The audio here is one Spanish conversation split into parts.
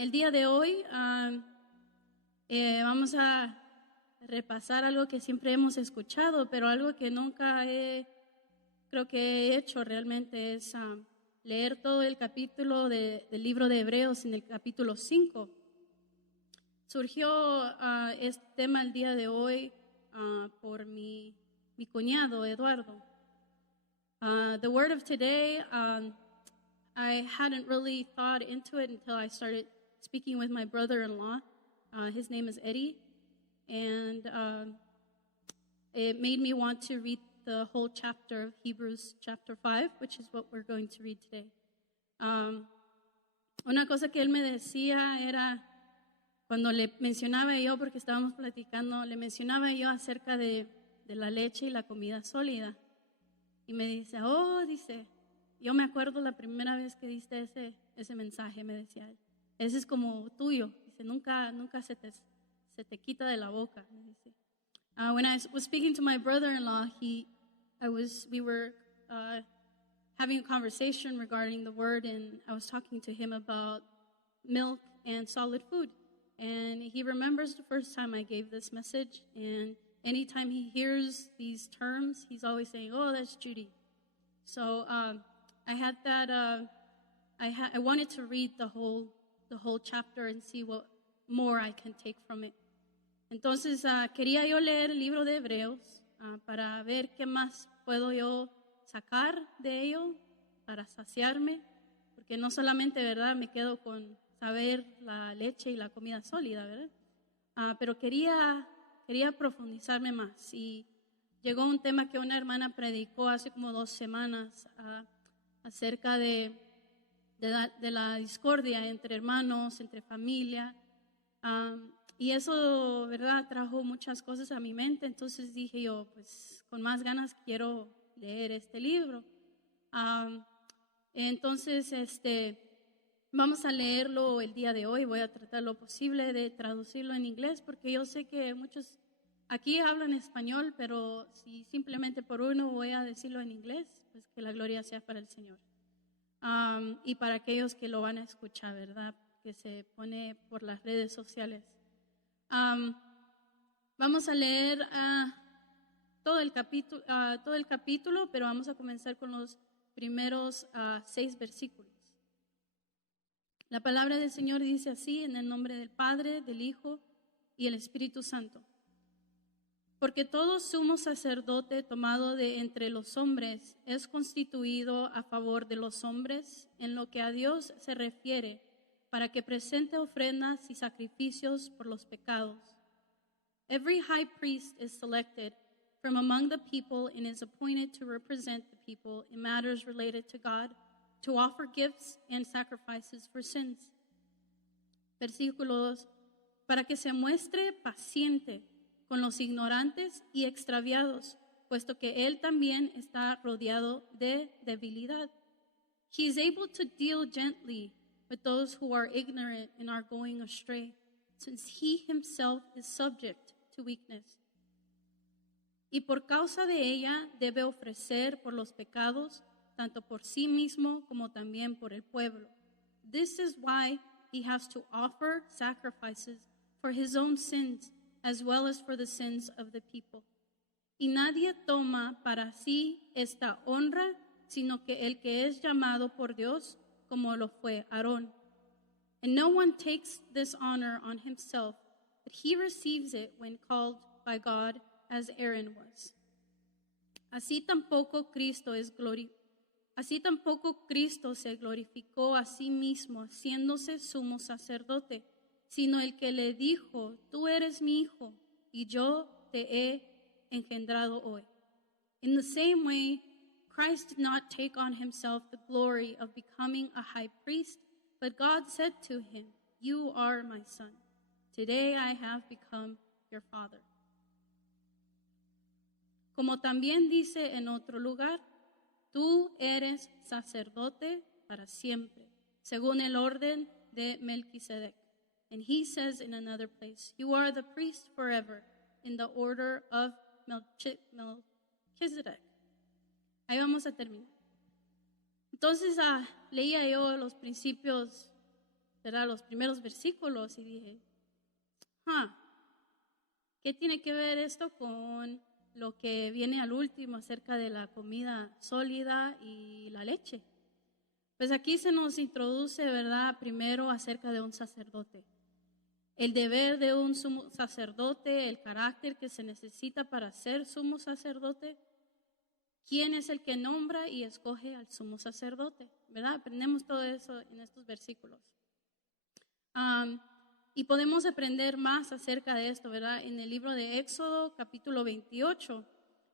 El día de hoy vamos a repasar algo que siempre hemos escuchado, pero algo que nunca creo que he hecho realmente es leer todo el capítulo del libro de Hebreos en el capítulo 5. Surgió este tema el día de hoy por mi cuñado Eduardo. The word of today, I hadn't really thought into it until I started speaking with my brother-in-law. His name is Eddie, and it made me want to read the whole chapter of Hebrews chapter 5, which is what we're going to read today. Una cosa que él me decía era, cuando le mencionaba yo, porque estábamos platicando, le mencionaba yo acerca de la leche y la comida sólida. Y me dice, dice, yo me acuerdo la primera vez que diste ese mensaje, me decía él. Ese es como tuyo. Dice, nunca se te quita de la boca. Me dice. When I was speaking to my brother-in-law, we were having a conversation regarding the word, and I was talking to him about milk and solid food. And he remembers the first time I gave this message, and anytime he hears these terms, he's always saying, "Oh, that's Judy." So I had that. I wanted to read the whole chapter and see what more I can take from it. Entonces quería yo leer el libro de Hebreos para ver qué más puedo yo sacar de ello para saciarme, porque no solamente, verdad, me quedo con saber la leche y la comida sólida, verdad, pero quería profundizarme más. Y llegó un tema que una hermana predicó hace como 2 semanas acerca de la discordia entre hermanos, entre familia. Y eso, ¿verdad?, trajo muchas cosas a mi mente. Entonces dije yo, pues con más ganas quiero leer este libro. Entonces, vamos a leerlo el día de hoy. Voy a tratar lo posible de traducirlo en inglés, porque yo sé que muchos aquí hablan español, pero si simplemente por uno voy a decirlo en inglés, pues que la gloria sea para el Señor. Y para aquellos que lo van a escuchar, ¿verdad?, que se pone por las redes sociales. Vamos a leer todo el capítulo, pero vamos a comenzar con los primeros 6 versículos. La palabra del Señor dice así, en el nombre del Padre, del Hijo y el Espíritu Santo. Porque todo sumo sacerdote tomado de entre los hombres es constituido a favor de los hombres en lo que a Dios se refiere, para que presente ofrendas y sacrificios por los pecados. Every high priest is selected from among the people and is appointed to represent the people in matters related to God, to offer gifts and sacrifices for sins. Versículo 2. Para que se muestre paciente con los ignorantes y extraviados, puesto que él también está rodeado de debilidad. He is able to deal gently with those who are ignorant and are going astray, since he himself is subject to weakness. Y por causa de ella debe ofrecer por los pecados, tanto por sí mismo como también por el pueblo. This is why he has to offer sacrifices for his own sins, as well as for the sins of the people. Y nadie toma para sí esta honra, sino que el que es llamado por Dios, como lo fue Aarón. And no one takes this honor on himself, but he receives it when called by God, as Aaron was. Así tampoco Cristo se glorificó a sí mismo, haciéndose sumo sacerdote, sino el que le dijo, tú eres mi hijo, y yo te he engendrado hoy. In the same way, Christ did not take on himself the glory of becoming a high priest, but God said to him, you are my son. Today I have become your father. Como también dice en otro lugar, tú eres sacerdote para siempre, según el orden de Melquisedec. And he says in another place, you are the priest forever, in the order of Melchizedek. Ahí vamos a terminar. Entonces leía yo los principios ¿verdad? Los primeros versículos y dije, ah, ¿qué tiene que ver esto con lo que viene al último acerca de la comida sólida y la leche? Pues aquí se nos introduce, ¿verdad? Primero acerca de un sacerdote. El deber de un sumo sacerdote, el carácter que se necesita para ser sumo sacerdote. ¿Quién es el que nombra y escoge al sumo sacerdote? ¿Verdad? Aprendemos todo eso en estos versículos. Y podemos aprender más acerca de esto, ¿verdad? En el libro de Éxodo, capítulo 28.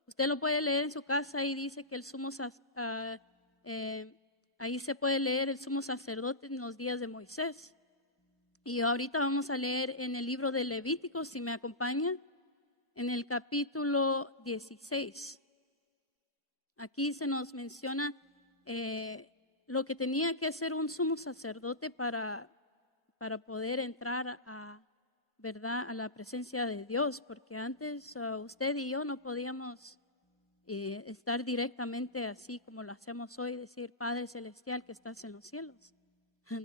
Usted lo puede leer en su casa y dice que el sumo ahí se puede leer el sumo sacerdote en los días de Moisés. Y ahorita vamos a leer en el libro de Levítico, si me acompaña, en el capítulo 16. Aquí se nos menciona lo que tenía que hacer un sumo sacerdote para poder entrar ¿verdad? A la presencia de Dios, porque antes usted y yo no podíamos estar directamente así como lo hacemos hoy, decir Padre Celestial que estás en los cielos.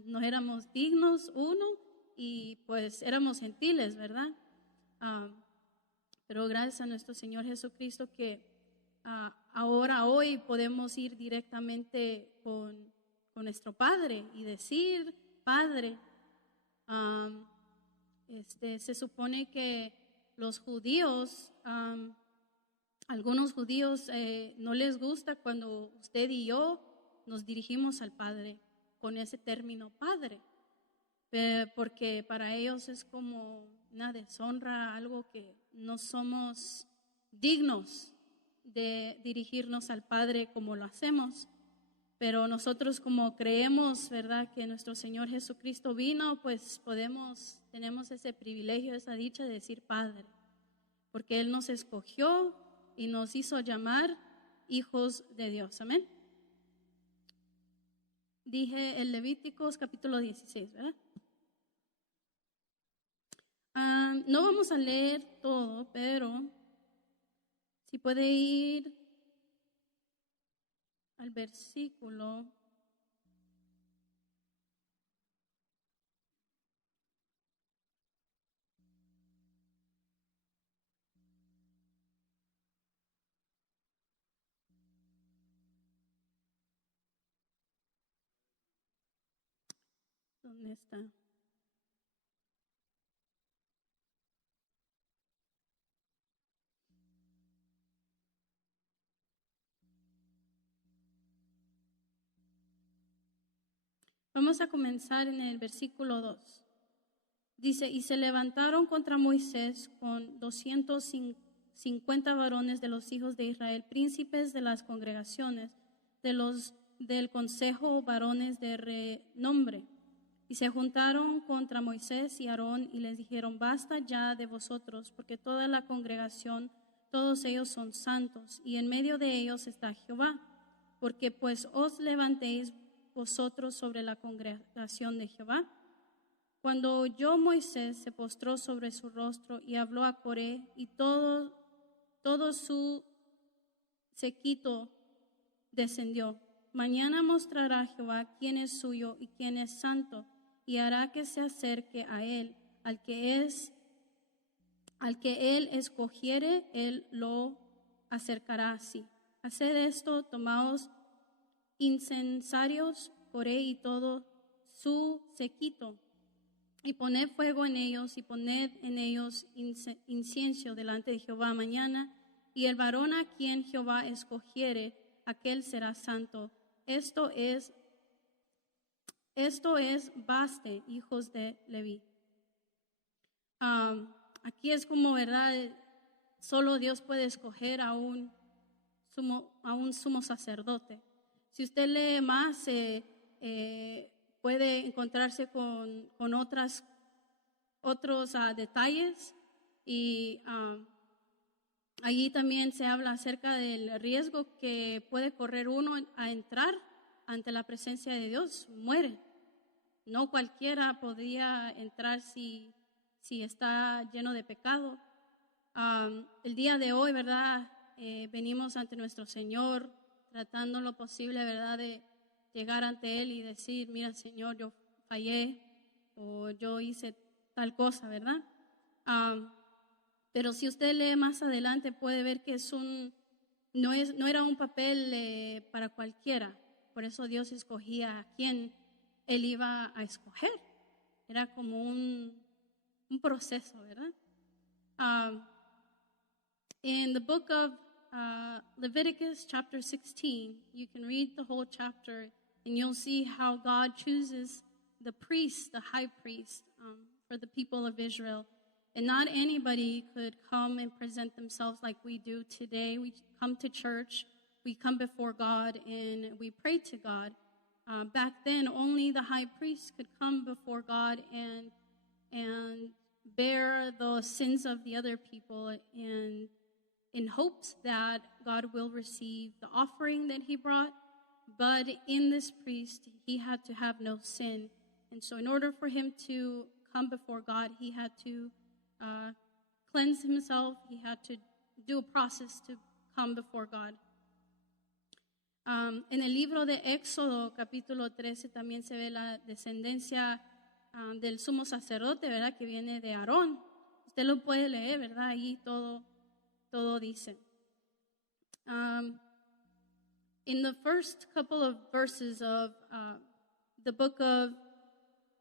No éramos dignos, uno, y pues éramos gentiles, ¿verdad? Pero gracias a nuestro Señor Jesucristo que hoy podemos ir directamente con nuestro Padre y decir, Padre, se supone que los judíos, algunos judíos no les gusta cuando usted y yo nos dirigimos al Padre con ese término Padre, porque para ellos es como una deshonra, algo que no somos dignos de dirigirnos al Padre como lo hacemos. Pero nosotros como creemos, ¿verdad?, que nuestro Señor Jesucristo vino, pues tenemos ese privilegio, esa dicha de decir Padre, porque Él nos escogió y nos hizo llamar hijos de Dios. Amén. Dije el Levíticos capítulo 16, ¿verdad? No vamos a leer todo, pero si puede ir al versículo. ¿Dónde está? Vamos a comenzar en el versículo 2. Dice, y se levantaron contra Moisés con 250 varones de los hijos de Israel, príncipes de las congregaciones, del consejo, varones de renombre. Y se juntaron contra Moisés y Aarón y les dijeron, basta ya de vosotros, porque toda la congregación, todos ellos son santos, y en medio de ellos está Jehová, porque pues os levantéis vosotros sobre la congregación de Jehová. Cuando oyó Moisés, se postró sobre su rostro y habló a Coré, y todo su séquito descendió. Mañana mostrará Jehová quién es suyo y quién es santo, y hará que se acerque a él, al que él escogiere, él lo acercará así. Haced esto, tomaos incensarios, Coré y todo su séquito, y poned fuego en ellos, y poned en ellos incienso delante de Jehová mañana, y el varón a quien Jehová escogiere, aquel será santo. Esto es baste, hijos de Leví. Aquí es como, ¿verdad? Solo Dios puede escoger a un sumo sacerdote. Si usted lee más, puede encontrarse con otros detalles, y allí también se habla acerca del riesgo que puede correr uno a entrar ante la presencia de Dios. Muere. No cualquiera podría entrar si está lleno de pecado. El día de hoy, ¿verdad? Venimos ante nuestro Señor tratando lo posible, ¿verdad?, de llegar ante Él y decir, mira, Señor, yo fallé, o yo hice tal cosa, ¿verdad? Pero si usted lee más adelante puede ver que no era un papel para cualquiera. Por eso Dios escogía a quien Él iba a escoger. Era como un proceso, ¿verdad? In the book of Leviticus chapter 16, you can read the whole chapter and you'll see how God chooses the priest, the high priest, for the people of Israel. And not anybody could come and present themselves like we do today. We come to church, we come before God, and we pray to God. Back then, only the high priest could come before God and bear the sins of the other people, and in hopes that God will receive the offering that he brought. But in this priest, he had to have no sin. And so in order for him to come before God, he had to cleanse himself. He had to do a process to come before God. En el libro de Éxodo, capítulo 13, también se ve la descendencia del sumo sacerdote, ¿verdad? Que viene de Aarón. Usted lo puede leer, ¿verdad? Ahí todo dice. In the first couple of verses of the book of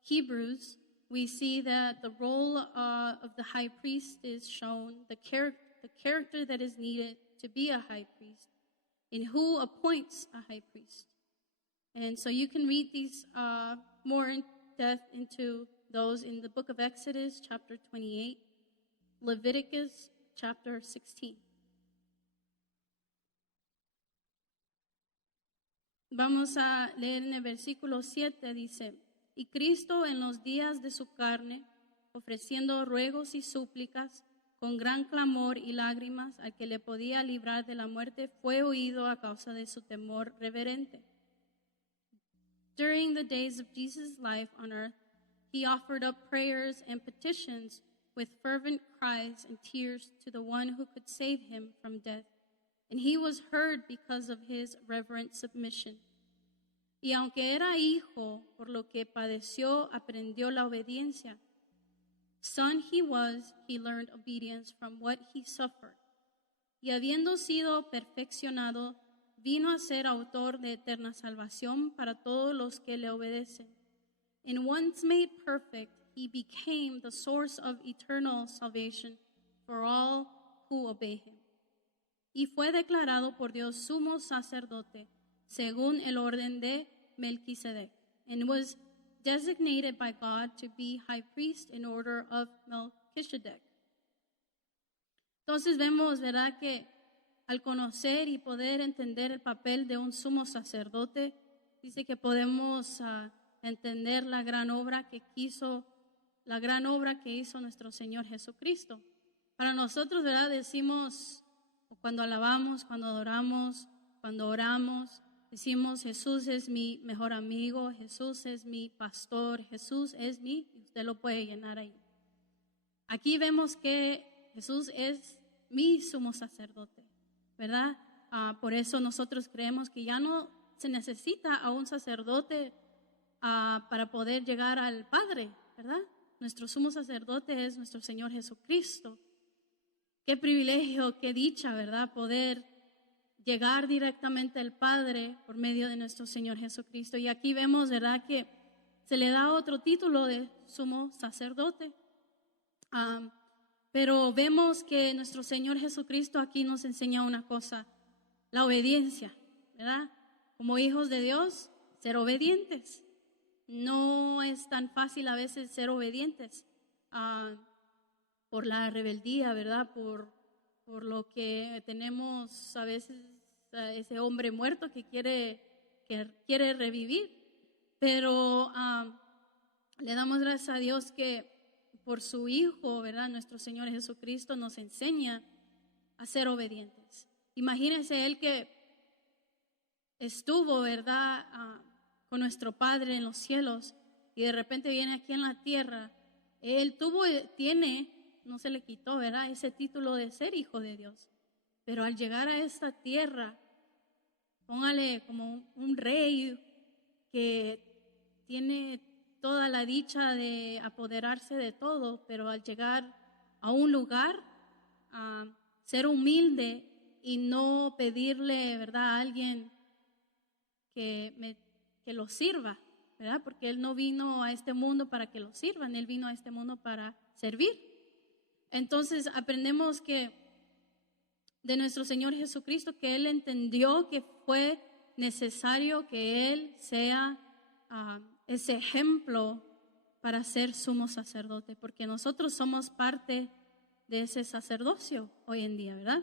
Hebrews, we see that the role of the high priest is shown, the character that is needed to be a high priest, and who appoints a high priest. And so you can read these more in depth into those in the book of Exodus, chapter 28, Leviticus, chapter 16. Vamos a leer en el versículo 7, dice: Y Cristo en los días de su carne, ofreciendo ruegos y súplicas, con gran clamor y lágrimas, al que le podía librar de la muerte, fue oído a causa de su temor reverente. During the days of Jesus' life on earth, he offered up prayers and petitions with fervent cries and tears to the one who could save him from death. And he was heard because of his reverent submission. Y aunque era hijo, por lo que padeció, aprendió la obediencia. Son he was, he learned obedience from what he suffered. Y habiendo sido perfeccionado, vino a ser autor de eterna salvación para todos los que le obedecen. And once made perfect, he became the source of eternal salvation for all who obey him. Y fue declarado por Dios sumo sacerdote, según el orden de Melquisedec, and was designated by God to be high priest in order of Melchizedek. Entonces vemos, ¿verdad?, que al conocer y poder entender el papel de un sumo sacerdote, dice que podemos entender la gran obra que hizo nuestro Señor Jesucristo. Para nosotros, ¿verdad?, decimos, cuando alabamos, cuando adoramos, cuando oramos, decimos: Jesús es mi mejor amigo, Jesús es mi pastor, Jesús es usted lo puede llenar ahí. Aquí vemos que Jesús es mi sumo sacerdote, ¿verdad? Por eso nosotros creemos que ya no se necesita a un sacerdote para poder llegar al Padre, ¿verdad? Nuestro sumo sacerdote es nuestro Señor Jesucristo. Qué privilegio, qué dicha, ¿verdad? Poder llegar directamente al Padre por medio de nuestro Señor Jesucristo. Y aquí vemos, ¿verdad?, que se le da otro título de sumo sacerdote. Pero vemos que nuestro Señor Jesucristo aquí nos enseña una cosa: la obediencia, ¿verdad? Como hijos de Dios, ser obedientes. No es tan fácil a veces ser obedientes por la rebeldía, ¿verdad? Por lo que tenemos a veces ese hombre muerto que quiere revivir. Pero le damos gracias a Dios que por su Hijo, ¿verdad?, nuestro Señor Jesucristo nos enseña a ser obedientes. Imagínense Él que estuvo, ¿verdad?, con nuestro Padre en los cielos, y de repente viene aquí en la tierra. Él tiene, no se le quitó, ¿verdad?, ese título de ser hijo de Dios. Pero al llegar a esta tierra, póngale como un rey que tiene toda la dicha de apoderarse de todo, pero al llegar a un lugar, ser humilde y no pedirle, ¿verdad?, a alguien que lo sirva, ¿verdad? Porque Él no vino a este mundo para que lo sirvan, Él vino a este mundo para servir. Entonces aprendemos que de nuestro Señor Jesucristo, que Él entendió que fue necesario que Él sea ese ejemplo para ser sumo sacerdote, porque nosotros somos parte de ese sacerdocio hoy en día, ¿verdad?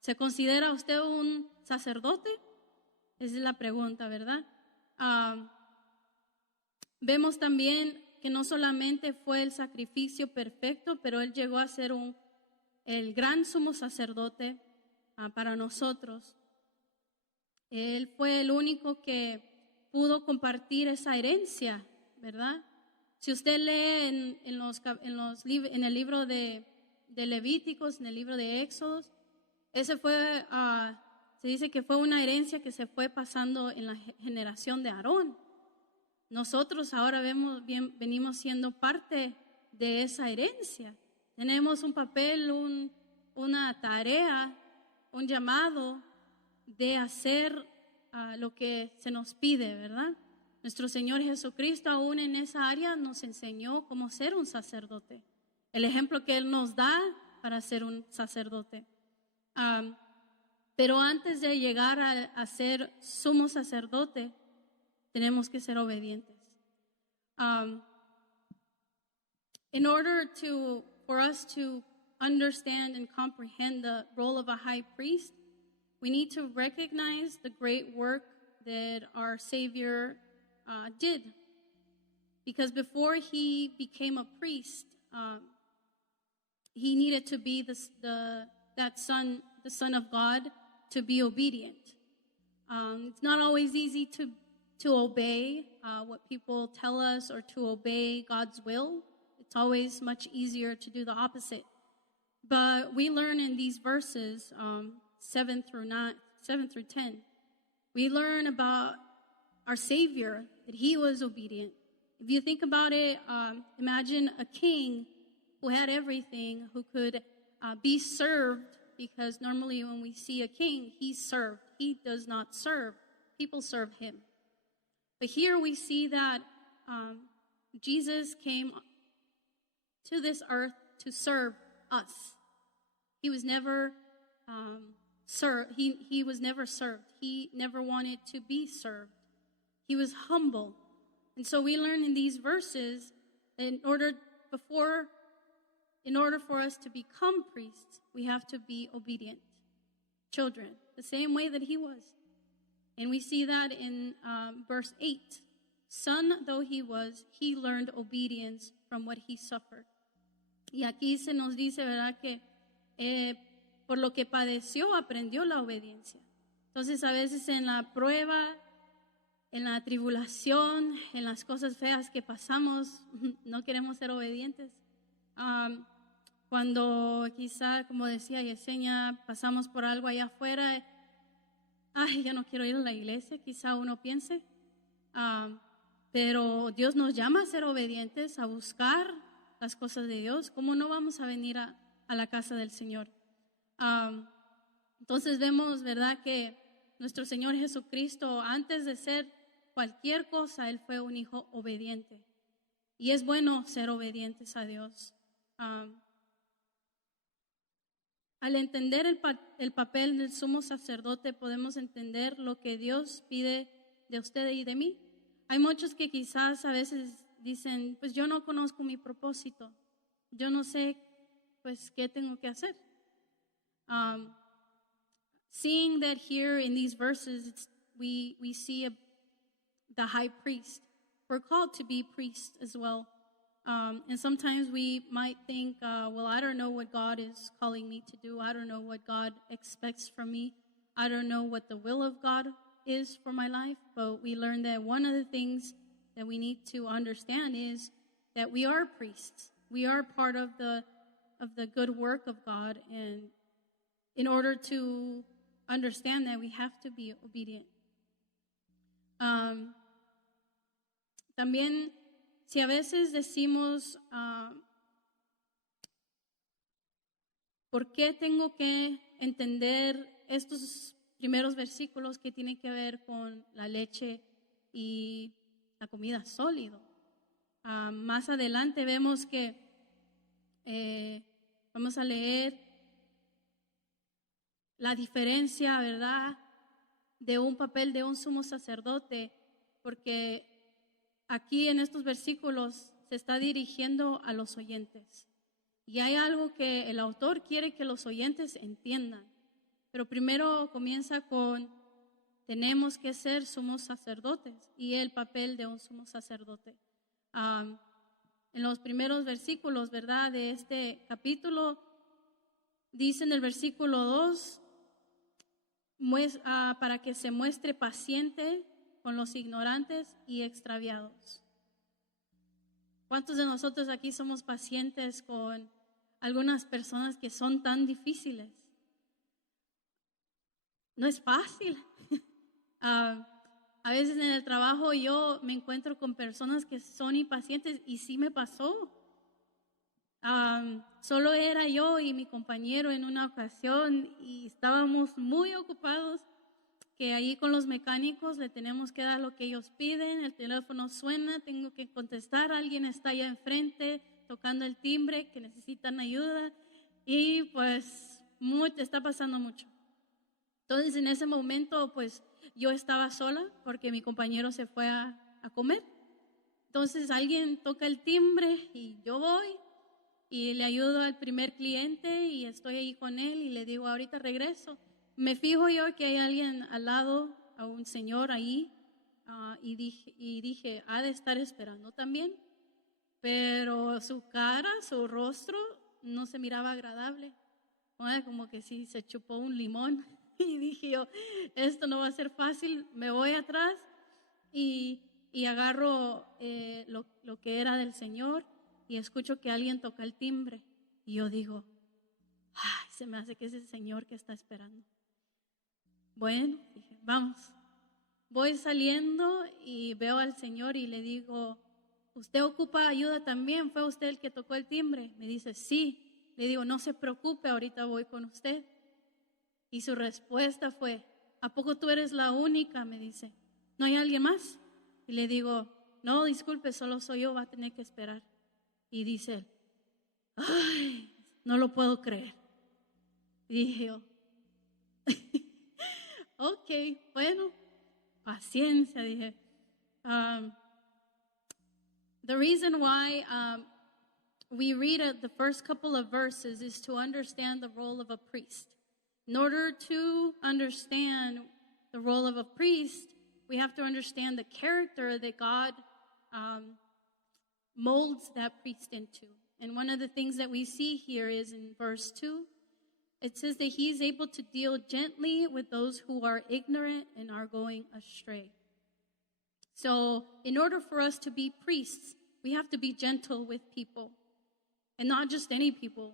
¿Se considera usted un sacerdote? Esa es la pregunta, ¿verdad? Vemos también que no solamente fue el sacrificio perfecto, pero Él llegó a ser el gran sumo sacerdote para nosotros. Él fue el único que pudo compartir esa herencia, ¿verdad? Si usted lee en el libro de Levíticos, en el libro de Éxodos, ese fue, se dice que fue una herencia que se fue pasando en la generación de Aarón. Nosotros ahora venimos siendo parte de esa herencia. Tenemos un papel, una tarea, un llamado de hacer lo que se nos pide, ¿verdad? Nuestro Señor Jesucristo aún en esa área nos enseñó cómo ser un sacerdote. El ejemplo que Él nos da para ser un sacerdote. Pero antes de llegar a ser sumo sacerdote, tenemos que ser obedientes. In order for us to understand and comprehend the role of a high priest, we need to recognize the great work that our Savior did. Because before He became a priest, He needed to be the Son of God, to be obedient. It's not always easy to obey what people tell us or to obey God's will. It's always much easier to do the opposite. But we learn in these verses, 7 through 10, we learn about our Savior, that He was obedient. If you think about it, imagine a king who had everything, who could be served, because normally when we see a king, he's served. He does not serve. People serve him. But here we see that Jesus came to this earth to serve us. He was never served. He was never served. He never wanted to be served. He was humble. And so we learn in these verses that in order for us to become priests, we have to be obedient children, the same way that He was. And we see that in verse 8. Son though He was, He learned obedience from what He suffered. Y aquí se nos dice, ¿verdad?, que por lo que padeció, aprendió la obediencia. Entonces, a veces en la prueba, en la tribulación, en las cosas feas que pasamos, no queremos ser obedientes. Cuando quizá, como decía Yesenia, pasamos por algo allá afuera, ya no quiero ir a la iglesia, quizá uno piense, pero Dios nos llama a ser obedientes, a buscar las cosas de Dios. ¿Cómo no vamos a venir a la casa del Señor? Entonces vemos, ¿verdad?, que nuestro Señor Jesucristo, antes de ser cualquier cosa, Él fue un hijo obediente. Y es bueno ser obedientes a Dios. Al entender el papel del sumo sacerdote, podemos entender lo que Dios pide de usted y de mí. Hay muchos que quizás a veces dicen, pues yo no conozco mi propósito, yo no sé pues qué tengo que hacer. Seeing that here in these verses, we see the high priest. We're called to be priests as well. And sometimes we might think, well, I don't know what God is calling me to do. I don't know what God expects from me. I don't know what the will of God is for my life. But we learn that one of the things that we need to understand is that we are priests. We are part of the good work of God. And in order to understand that, we have to be obedient. También, si a veces decimos, ¿por qué tengo que entender estos primeros versículos que tienen que ver con la leche y la comida sólida? Más adelante vemos que vamos a leer la diferencia, ¿verdad?, de un papel de un sumo sacerdote, porque aquí en estos versículos se está dirigiendo a los oyentes. Y hay algo que el autor quiere que los oyentes entiendan. Pero primero comienza con, tenemos que ser sumos sacerdotes y el papel de un sumo sacerdote. En los primeros versículos, ¿verdad?, de este capítulo, dice en el versículo 2, para que se muestre paciente con los ignorantes y extraviados. ¿Cuántos de nosotros aquí somos pacientes con algunas personas que son tan difíciles? No es fácil. A veces en el trabajo yo me encuentro con personas que son impacientes y sí me pasó. Solo era yo y mi compañero en una ocasión y estábamos muy ocupados, que ahí con los mecánicos le tenemos que dar lo que ellos piden, el teléfono suena, tengo que contestar, alguien está allá enfrente tocando el timbre que necesitan ayuda y pues está pasando mucho. Entonces en ese momento pues yo estaba sola porque mi compañero se fue a comer. Entonces alguien toca el timbre y yo voy y le ayudo al primer cliente y estoy ahí con él y le digo, ahorita regreso. Me fijo yo que hay alguien al lado, a un señor ahí, y dije, ha de estar esperando también. Pero su cara, su rostro, no se miraba agradable. Como que sí se chupó un limón. Y dije yo, esto no va a ser fácil. Me voy atrás y agarro lo que era del Señor y escucho que alguien toca el timbre. Y yo digo, ay, se me hace que es el Señor que está esperando. Bueno, dije, vamos. Voy saliendo y veo al Señor y le digo, ¿usted ocupa ayuda también? ¿Fue usted el que tocó el timbre? Me dice, sí. Le digo, no se preocupe, ahorita voy con usted. Y su respuesta fue, ¿a poco tú eres la única? Me dice, ¿no hay alguien más? Y le digo, no, disculpe, solo soy yo, va a tener que esperar. Y dice, ay, no lo puedo creer. Y dije yo, ok, bueno, paciencia, dije. The reason why we read the first couple of verses is to understand the role of a priest. In order to understand the role of a priest, we have to understand the character that God molds that priest into. And one of the things that we see here is in verse 2, it says that he is able to deal gently with those who are ignorant and are going astray. So in order for us to be priests, we have to be gentle with people. And not just any people,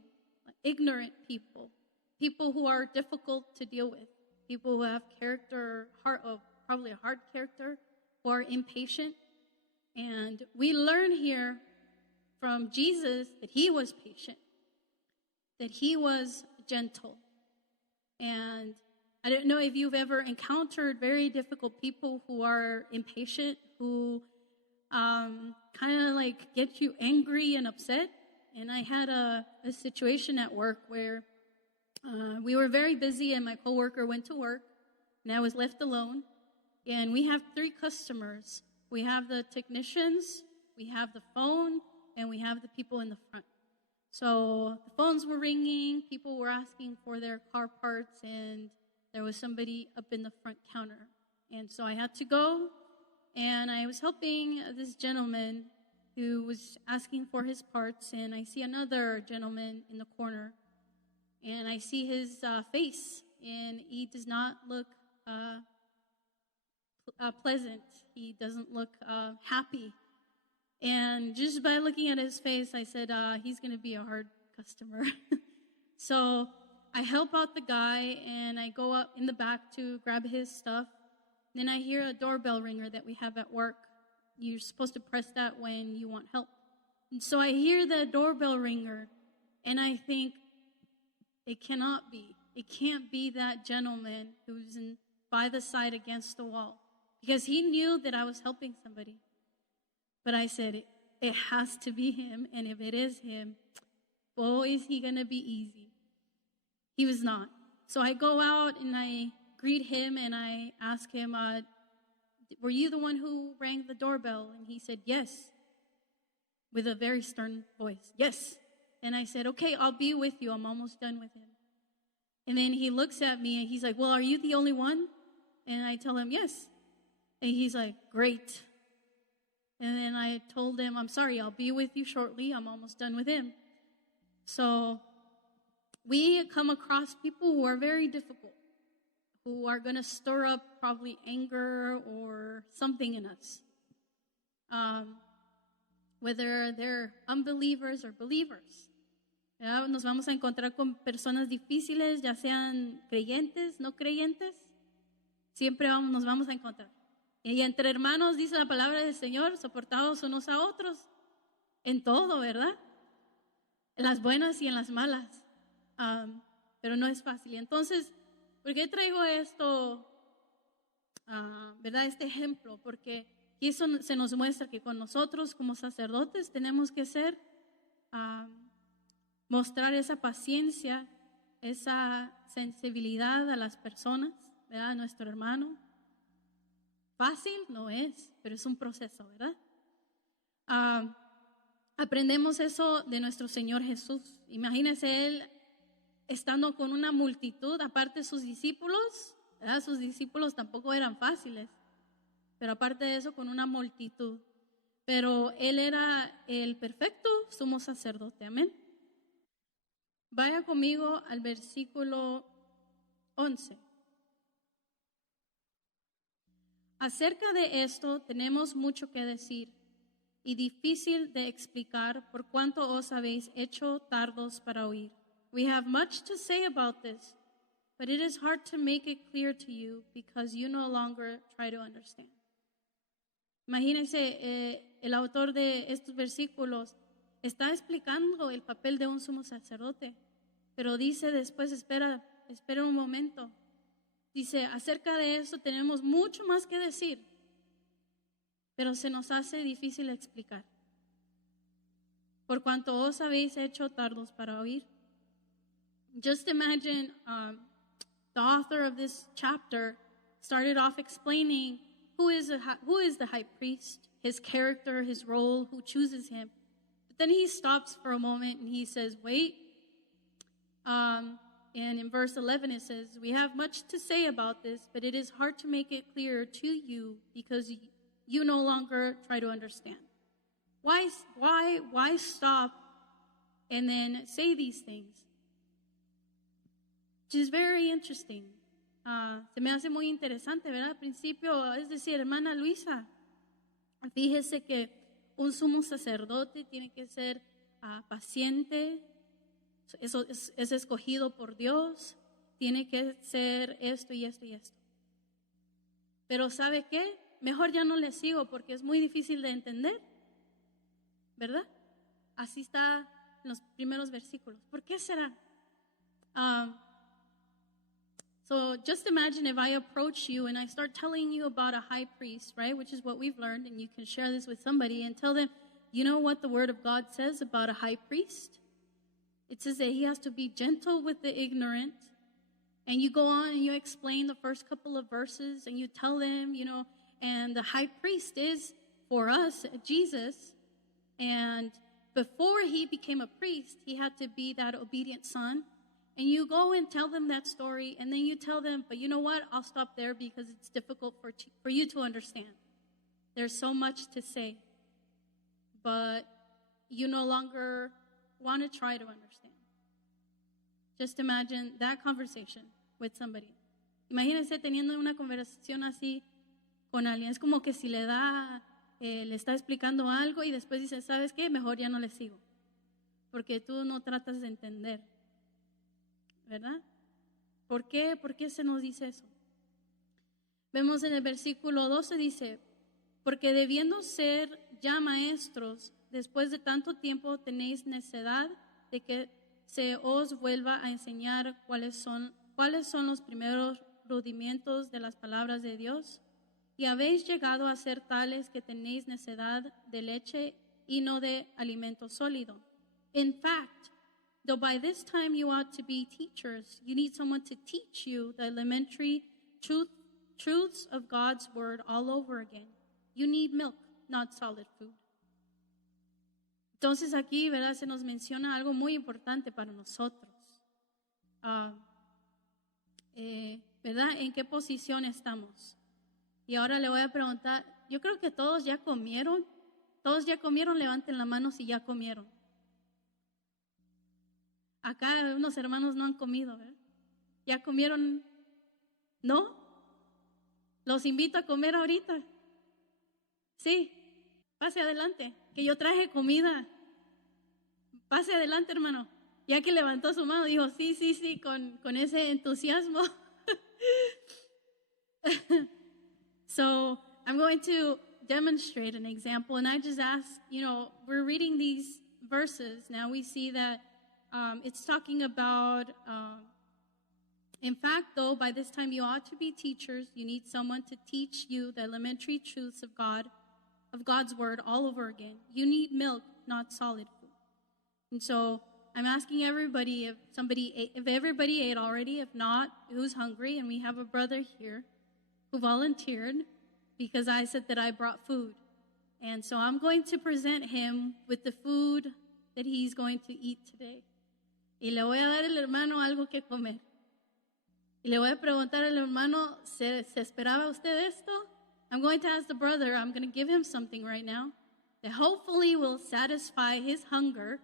ignorant people. People who are difficult to deal with. People who have character, probably a hard character, who are impatient. And we learn here from Jesus that he was patient, that he was gentle. And I don't know if you've ever encountered very difficult people who are impatient, who kind of like get you angry and upset. And I had a situation at work where we were very busy and my coworker went to work and I was left alone. And we have 3 customers. We have the technicians, we have the phone, and we have the people in the front. So the phones were ringing, people were asking for their car parts, and there was somebody up in the front counter. And so I had to go, and I was helping this gentleman who was asking for his parts, and I see another gentleman in the corner, and I see his face, and he does not look pleasant. He doesn't look happy. And just by looking at his face, I said, he's going to be a hard customer. So I help out the guy, and I go up in the back to grab his stuff. Then I hear a doorbell ringer that we have at work. you're supposed to press that when you want help. And so I hear the doorbell ringer, and I think, it cannot be. It can't be that gentleman who's by the side against the wall, because he knew that I was helping somebody. But I said, it has to be him, and if it is him, boy, is he going to be easy. He was not. So I go out and I greet him and I ask him, were you the one who rang the doorbell? And he said, yes, with a very stern voice. Yes. And I said, okay, I'll be with you. I'm almost done with him. And then he looks at me and he's like, well, are you the only one? And I tell him, yes. And he's like, great. And then I told him, I'm sorry, I'll be with you shortly. I'm almost done with him. So we come across people who are very difficult, who are going to stir up probably anger or something in us, whether they're unbelievers or believers. ¿Verdad? Nos vamos a encontrar con personas difíciles, ya sean creyentes, no creyentes. Siempre nos vamos a encontrar. Y entre hermanos, dice la palabra del Señor, soportados unos a otros, en todo, ¿verdad? En las buenas y en las malas. Pero no es fácil. Entonces, ¿por qué traigo esto, verdad? Este ejemplo, porque eso se nos muestra que con nosotros como sacerdotes tenemos que ser, mostrar esa paciencia, esa sensibilidad a las personas, ¿verdad? A nuestro hermano. Fácil no es, pero es un proceso, ¿verdad? Aprendemos eso de nuestro Señor Jesús. Imagínense Él estando con una multitud, aparte de sus discípulos, ¿verdad? Sus discípulos tampoco eran fáciles, pero aparte de eso, con una multitud. Pero Él era el perfecto sumo sacerdote, amén. Vaya conmigo al versículo 11. Acerca de esto tenemos mucho que decir y difícil de explicar por cuanto os habéis hecho tardos para oír. We have much to say about this, but it is hard to make it clear to you because you no longer try to understand. Imagínense, el autor de estos versículos está explicando el papel de un sumo sacerdote, pero dice después, espera un momento. Dice, acerca de esto tenemos mucho más que decir, pero se nos hace difícil explicar. Por cuanto os habéis hecho tardos para oír. Just imagine the author of this chapter started off explaining who is the high priest, his character, his role, who chooses him. But then he stops for a moment and he says, wait. And in verse 11 it says, we have much to say about this, but it is hard to make it clear to you because you no longer try to understand. Why stop and then say these things? Which is very interesting. Se me hace muy interesante, ¿verdad? Al principio, es decir, hermana Luisa, fíjese que un sumo sacerdote tiene que ser paciente, eso es escogido por Dios, tiene que ser esto y esto y esto. Pero ¿sabe qué? Mejor ya no le sigo porque es muy difícil de entender, ¿verdad? Así está en los primeros versículos. ¿Por qué será? So just imagine if I approach you and I start telling you about a high priest, right? Which is what we've learned, and you can share this with somebody and tell them, you know what the Word of God says about a high priest? It says that he has to be gentle with the ignorant. And you go on and you explain the first couple of verses and you tell them, you know, and the high priest is, for us, Jesus. And before he became a priest, he had to be that obedient son. And you go and tell them that story, and then you tell them, but you know what? I'll stop there because it's difficult for you to understand. There's so much to say. But you no longer want to try to understand. Just imagine that conversation with somebody. Imagínense teniendo una conversación así con alguien. Es como que si le está explicando algo y después dice, ¿sabes qué? Mejor ya no le sigo. Porque tú no tratas de entender. ¿Verdad? ¿Por qué? ¿Por qué se nos dice eso? Vemos en el versículo 12, dice, Porque debiendo ser ya maestros, después de tanto tiempo tenéis necesidad de que se os vuelva a enseñar cuáles son los primeros rudimentos de las palabras de Dios. Y habéis llegado a ser tales que tenéis necesidad de leche y no de alimento sólido. In fact, though by this time you ought to be teachers, you need someone to teach you the elementary truths of God's word all over again. You need milk, not solid food. Entonces aquí, ¿verdad? Se nos menciona algo muy importante para nosotros. ¿Verdad? ¿En qué posición estamos? Y ahora le voy a preguntar, yo creo que todos ya comieron. Todos ya comieron, levanten la mano si ya comieron. Acá unos hermanos no han comido, ¿verdad? ¿Ya comieron? ¿No? Los invito a comer ahorita. Sí, pase adelante, que yo traje comida. Pase adelante, hermano. Ya que levantó su mano, dijo, sí, con ese entusiasmo. So I'm going to demonstrate an example, and I just ask, we're reading these verses. Now we see that it's talking about, in fact, though, by this time you ought to be teachers, you need someone to teach you the elementary truths of God's word all over again. You need milk, not solid food. And so I'm asking everybody if everybody ate already, if not, who's hungry, and we have a brother here who volunteered because I said that I brought food. And so I'm going to present him with the food that he's going to eat today. Y le voy a dar al hermano algo que comer. Y le voy a preguntar al hermano, ¿se esperaba usted esto? I'm going to ask the brother, I'm going to give him something right now that hopefully will satisfy his hunger.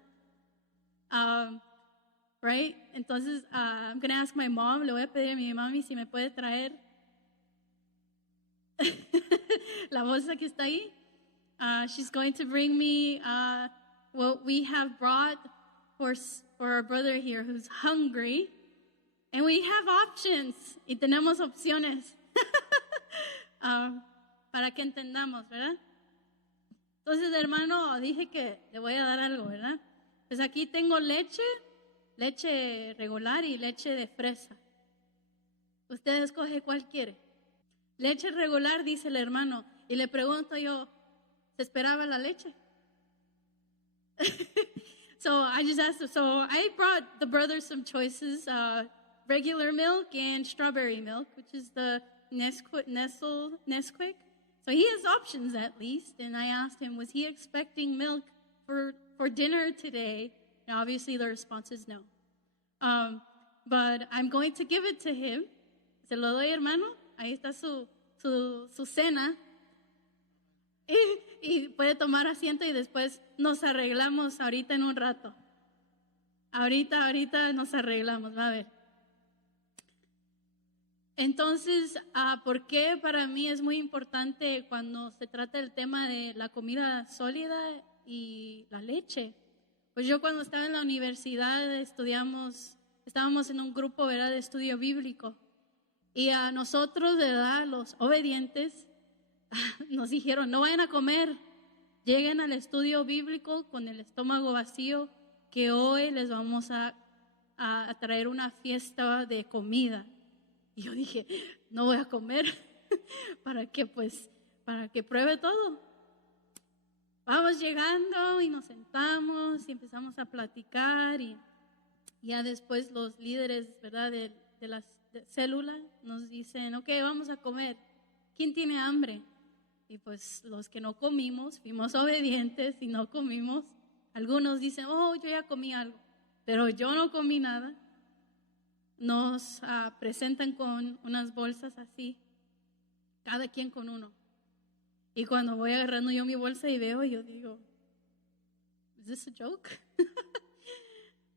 Right? Entonces, I'm going to ask my mom, le voy a pedir a mi mami si me puede traer la bolsa que está ahí. She's going to bring me what we have brought for our brother here who's hungry. And we have options. Y tenemos opciones. Para que entendamos, ¿verdad? Entonces, hermano, dije que le voy a dar algo, ¿verdad? Pues aquí tengo leche regular y leche de fresa. Usted escoge cuál quiere. Leche regular, dice el hermano. Y le pregunto yo, ¿se esperaba la leche? So I just asked, so I brought the brothers some choices, regular milk and strawberry milk, which is the Nesquik. So he has options at least. And I asked him, was he expecting milk for dinner today? And obviously the response is no. But I'm going to give it to him. Se lo doy, hermano. Ahí está su cena. Y puede tomar asiento y después nos arreglamos ahorita en un rato. Ahorita nos arreglamos, va a ver. Entonces, ¿por qué para mí es muy importante cuando se trata del tema de la comida sólida y la leche? Pues yo cuando estaba en la universidad estábamos en un grupo, ¿verdad?, de estudio bíblico. Y a nosotros, ¿verdad?, los obedientes, nos dijeron, no vayan a comer, lleguen al estudio bíblico con el estómago vacío, que hoy les vamos a traer una fiesta de comida. Y yo dije, no voy a comer, para que pruebe todo. Vamos llegando y nos sentamos y empezamos a platicar y ya después los líderes, ¿verdad?, de las células nos dicen, ok, vamos a comer. ¿Quién tiene hambre? Y pues los que no comimos, fuimos obedientes y no comimos. Algunos dicen, oh, yo ya comí algo, pero yo no comí nada. Nos presentan con unas bolsas así, cada quien con uno. Y cuando voy agarrando yo mi bolsa y veo, yo digo, is this a joke?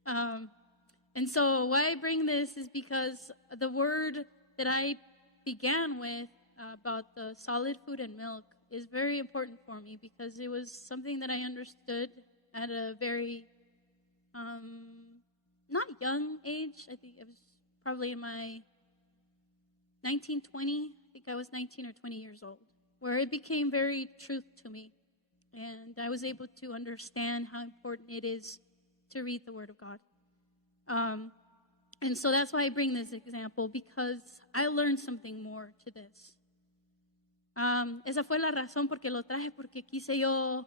And so why I bring this is because the word that I began with about the solid food and milk is very important for me because it was something that I understood at a very not young age. I think it was probably in my 19, 20. I think I was 19 or 20 years old. where it became very truth to me. And I was able to understand how important it is to read the Word of God. And so that's why I bring this example, because I learned something more to this. Esa fue la razón por qué lo traje, porque quise yo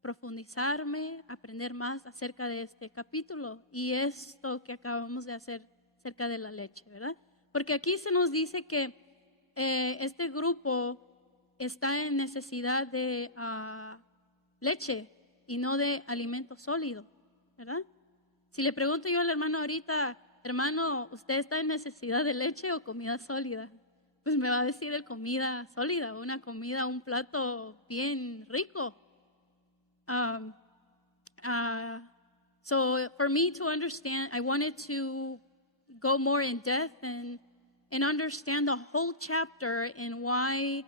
profundizarme, aprender más acerca de este capítulo y esto que acabamos de hacer acerca de la leche, ¿verdad? Porque aquí se nos dice que este grupo está en necesidad de leche y no de alimento sólido, ¿verdad? Si le pregunto yo al hermano ahorita, hermano, ¿usted está en necesidad de leche o comida sólida? Pues me va a decir de comida sólida, una comida, un plato bien rico. So for me to understand, I wanted to go more in depth and understand the whole chapter and why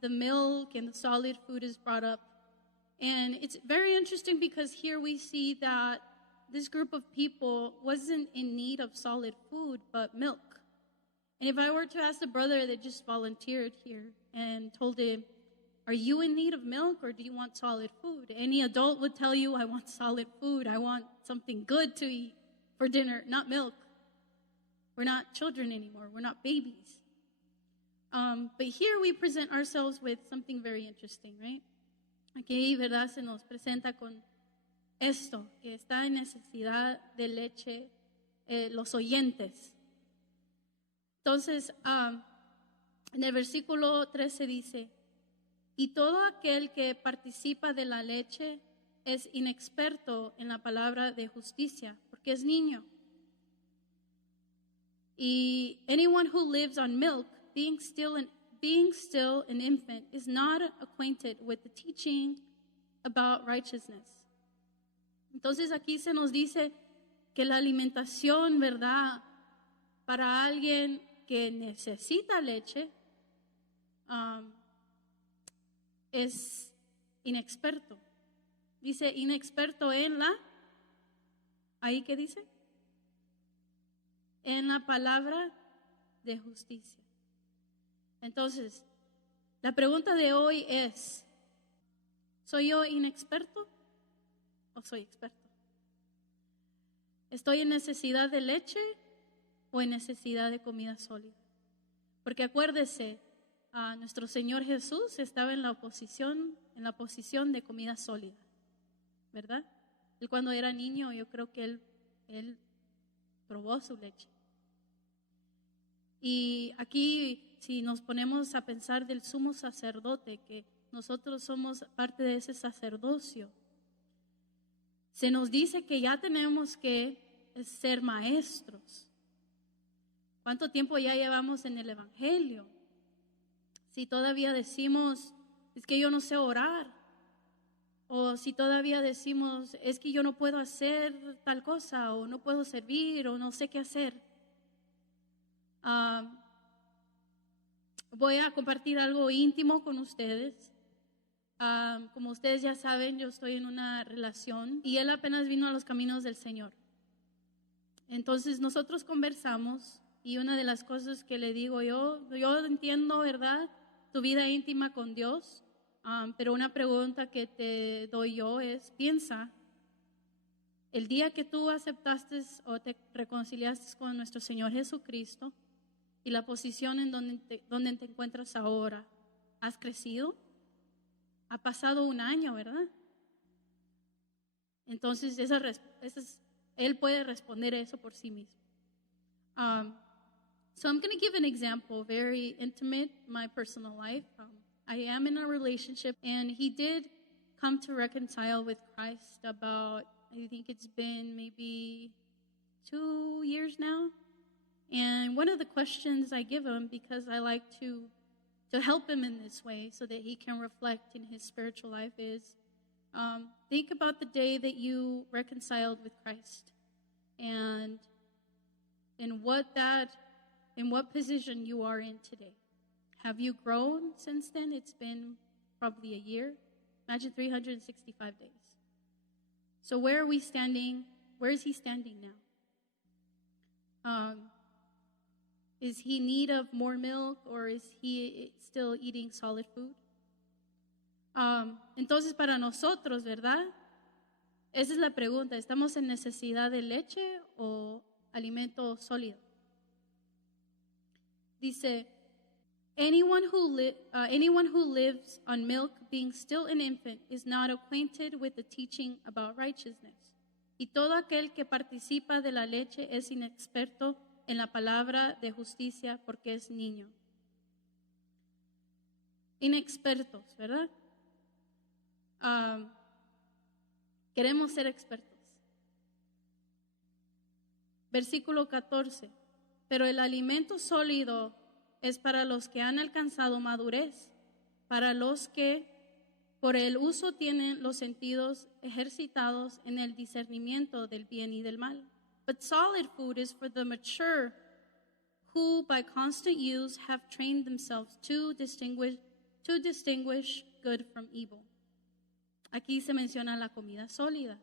the milk and the solid food is brought up. And it's very interesting because here we see that this group of people wasn't in need of solid food, but milk. And if I were to ask the brother that just volunteered here and told him, are you in need of milk or do you want solid food? Any adult would tell you, I want solid food. I want something good to eat for dinner, not milk. We're not children anymore. We're not babies. But here we present ourselves with something very interesting, right? Aquí, ¿verdad? Se nos presenta con esto, que está en necesidad de leche los oyentes. Entonces, en el versículo 13 dice, y todo aquel que participa de la leche es inexperto en la palabra de justicia, porque es niño. Y anyone who lives on milk, being still an infant, is not acquainted with the teaching about righteousness. Entonces aquí se nos dice que la alimentación, ¿verdad?, para alguien que necesita leche, es inexperto. Dice inexperto en la, ¿ahí qué dice? En la palabra de justicia. Entonces, la pregunta de hoy es, ¿soy yo inexperto o soy experto? ¿Estoy en necesidad de leche o en necesidad de comida sólida? Porque acuérdese, nuestro Señor Jesús estaba en la posición de comida sólida, ¿verdad? Él cuando era niño, yo creo que él probó su leche. Y aquí, si nos ponemos a pensar del sumo sacerdote, que nosotros somos parte de ese sacerdocio, se nos dice que ya tenemos que ser maestros. ¿Cuánto tiempo ya llevamos en el Evangelio? Si todavía decimos, es que yo no sé orar, o si todavía decimos, es que yo no puedo hacer tal cosa, o no puedo servir, o no sé qué hacer. Voy a compartir algo íntimo con ustedes. Como ustedes ya saben, yo estoy en una relación y él apenas vino a los caminos del Señor. Entonces nosotros conversamos y una de las cosas que le digo yo entiendo, ¿verdad?, tu vida íntima con Dios, pero una pregunta que te doy yo es, piensa, el día que tú aceptaste o te reconciliaste con nuestro Señor Jesucristo y la posición en donde te encuentras ahora, ¿has crecido? Ha pasado un año, ¿verdad? Entonces, él puede responder eso por sí mismo. So I'm going to give an example, very intimate, my personal life. I am in a relationship, and he did come to reconcile with Christ about, I think it's been maybe 2 years now. And one of the questions I give him, because I like to help him in this way so that he can reflect in his spiritual life, is think about the day that you reconciled with Christ and in what position you are in today. Have you grown since then? It's been probably a year. Imagine 365 days. So where are we standing? Where is he standing now? Is he in need of more milk, or is he still eating solid food? Entonces, para nosotros, ¿verdad? Esa es la pregunta. ¿Estamos en necesidad de leche o alimento sólido? Dice, anyone who lives on milk, being still an infant, is not acquainted with the teaching about righteousness. Y todo aquel que participa de la leche es inexperto en la palabra de justicia porque es niño. Inexpertos, ¿verdad? Queremos ser expertos. Versículo 14. Pero el alimento sólido es para los que han alcanzado madurez, para los que por el uso tienen los sentidos ejercitados en el discernimiento del bien y del mal. But solid food is for the mature, who by constant use have trained themselves to distinguish good from evil. Aquí se menciona la comida sólida.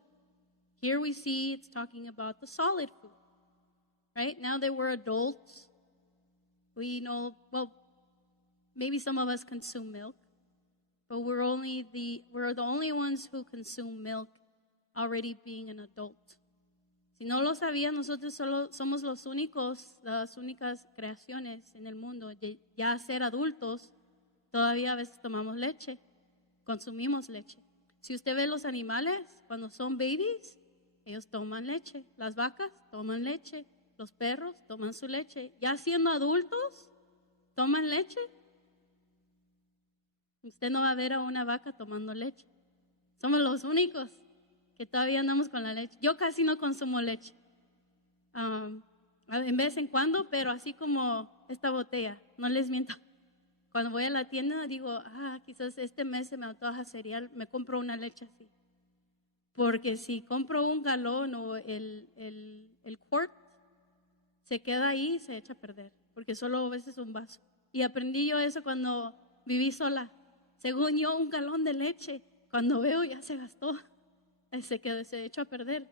Here we see it's talking about the solid food. Right? Now that we're adults, we know, well, maybe some of us consume milk, but we're the only ones who consume milk already being an adult. Si no lo sabían, nosotros solo somos las únicas creaciones en el mundo. Ya ser adultos, todavía a veces tomamos leche, consumimos leche. Si usted ve los animales, cuando son babies, ellos toman leche. Las vacas toman leche. Los perros toman su leche. Ya siendo adultos, toman leche. Usted no va a ver a una vaca tomando leche. Somos los únicos que todavía andamos con la leche. Yo casi no consumo leche. En vez en cuando, pero así como esta botella. No les miento. Cuando voy a la tienda digo, quizás este mes se me antoja cereal, me compro una leche así. Porque si compro un galón o el quart, se queda ahí y se echa a perder, porque solo a veces un vaso. Y aprendí yo eso cuando viví sola. Según yo, un galón de leche, cuando veo ya se gastó, se echó a perder.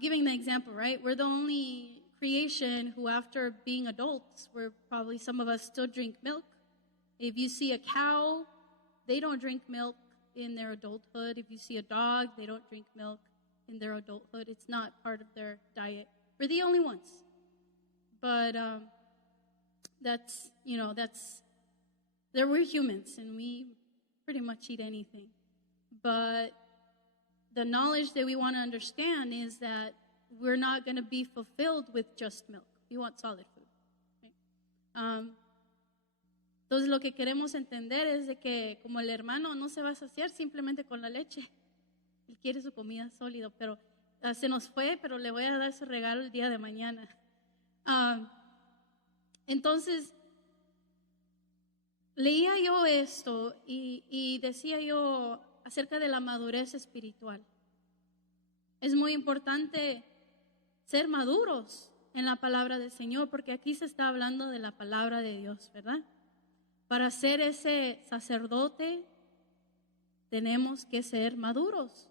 Giving the example, right? We're the only creation who, after being adults, some of us still drink milk. If you see a cow, they don't drink milk in their adulthood. If you see a dog, they don't drink milk in their adulthood. It's not part of their diet. We're the only ones. But we're humans and we pretty much eat anything. But the knowledge that we want to understand is that we're not going to be fulfilled with just milk. We want solid food. Right? Entonces lo que queremos entender es de que como el hermano no se va a saciar simplemente con la leche. Él quiere su comida sólida, pero se nos fue, pero le voy a dar ese regalo el día de mañana. Entonces, leía yo esto y decía yo acerca de la madurez espiritual. Es muy importante ser maduros en la palabra del Señor, porque aquí se está hablando de la palabra de Dios, ¿verdad? Para ser ese sacerdote tenemos que ser maduros,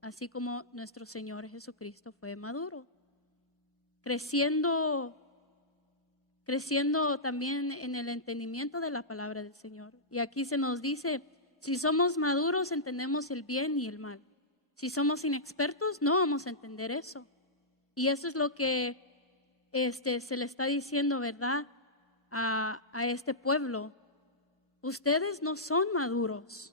así como nuestro Señor Jesucristo fue maduro. Creciendo también en el entendimiento de la palabra del Señor. Y aquí se nos dice, si somos maduros entendemos el bien y el mal. Si somos inexpertos no vamos a entender eso. Y eso es lo que se le está diciendo, ¿verdad? A este pueblo. Ustedes no son maduros.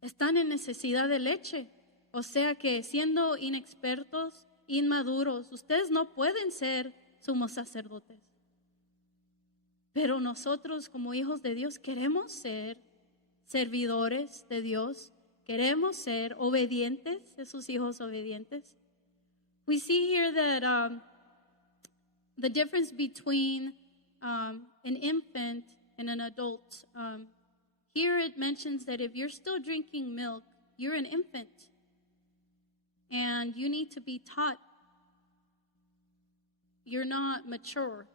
Están en necesidad de leche. O sea que siendo inexpertos, inmaduros, ustedes no pueden ser sumos sacerdotes. Pero nosotros como hijos de Dios queremos ser servidores de Dios. Queremos ser obedientes, sus hijos obedientes. We see here that the difference between an infant and an adult. Here it mentions that if you're still drinking milk, you're an infant. And you need to be taught. You're not mature.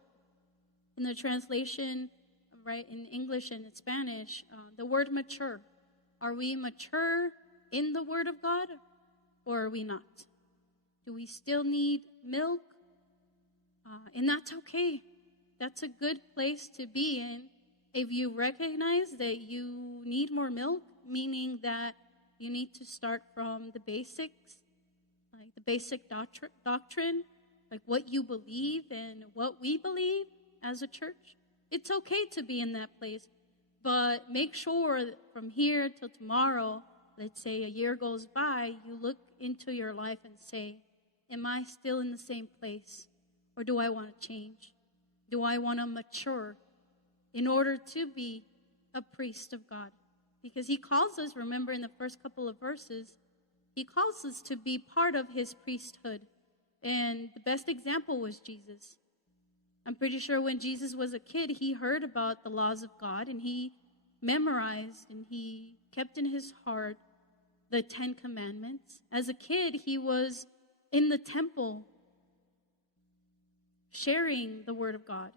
In the translation, right, in English and in Spanish, the word mature. Are we mature in the Word of God or are we not? Do we still need milk? And that's okay. That's a good place to be in. If you recognize that you need more milk, meaning that you need to start from the basics, like the basic doctrine, like what you believe and what we believe as a church, it's okay to be in that place. But make sure that from here till tomorrow, let's say a year goes by, you look into your life and say, am I still in the same place? Or do I want to change? Do I want to mature in order to be a priest of God? Because he calls us, remember in the first couple of verses, he calls us to be part of his priesthood. And the best example was Jesus. I'm pretty sure when Jesus was a kid, he heard about the laws of God and he memorized and he kept in his heart the 10 Commandments. As a kid, he was in the temple sharing the word of God.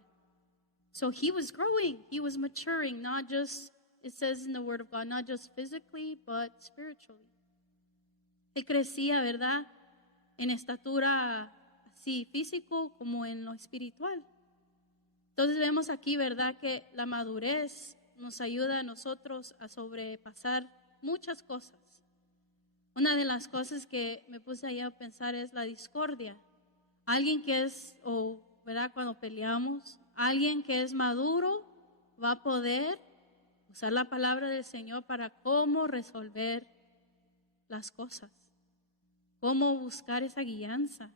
So he was growing, he was maturing, not just, it says in the word of God, not just physically, but spiritually. Él crecía, ¿verdad? En estatura así físico como en lo espiritual. Entonces vemos aquí, ¿verdad? Que la madurez nos ayuda a nosotros a sobrepasar muchas cosas. Una de las cosas que me puse ahí a pensar es la discordia. Alguien que es, o ¿verdad? Cuando peleamos, alguien que es maduro va a poder usar la palabra del Señor para cómo resolver las cosas, cómo buscar esa guianza.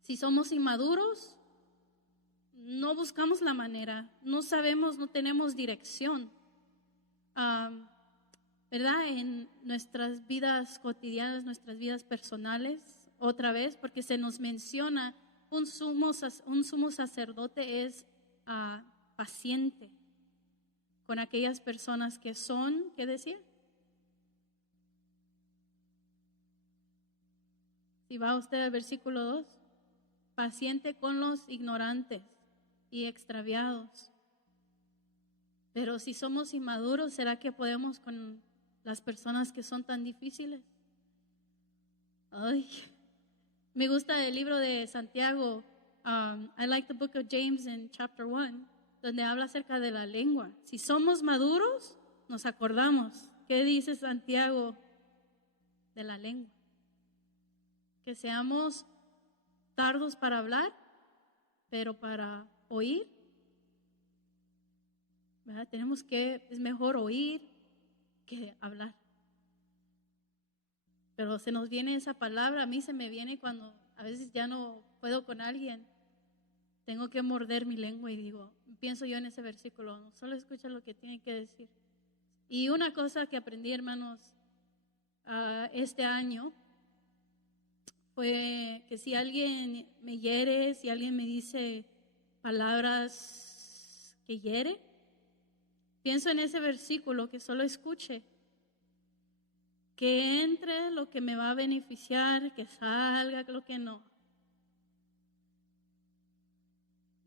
Si somos inmaduros, no buscamos la manera, no sabemos, no tenemos dirección. ¿Verdad? En nuestras vidas cotidianas, nuestras vidas personales, otra vez, porque se nos menciona un sumo sacerdote es paciente con aquellas personas que son, ¿qué decía? Si va usted al versículo 2, paciente con los ignorantes y extraviados. Pero si somos inmaduros, ¿será que podemos con las personas que son tan difíciles? Ay, me gusta el libro de Santiago. I like the book of James in chapter 1, donde habla acerca de la lengua. Si somos maduros, nos acordamos. ¿Qué dice Santiago de la lengua? Que seamos tardos para hablar, pero para oír, ¿verdad? Es mejor oír que hablar. Pero se nos viene esa palabra, a mí se me viene cuando a veces ya no puedo con alguien, tengo que morder mi lengua y digo, pienso yo en ese versículo, no solo escucha lo que tiene que decir. Y una cosa que aprendí, hermanos, este año, fue que si alguien me hiere, si alguien me dice palabras que hiere, pienso en ese versículo, que solo escuche, que entre lo que me va a beneficiar, que salga lo que no.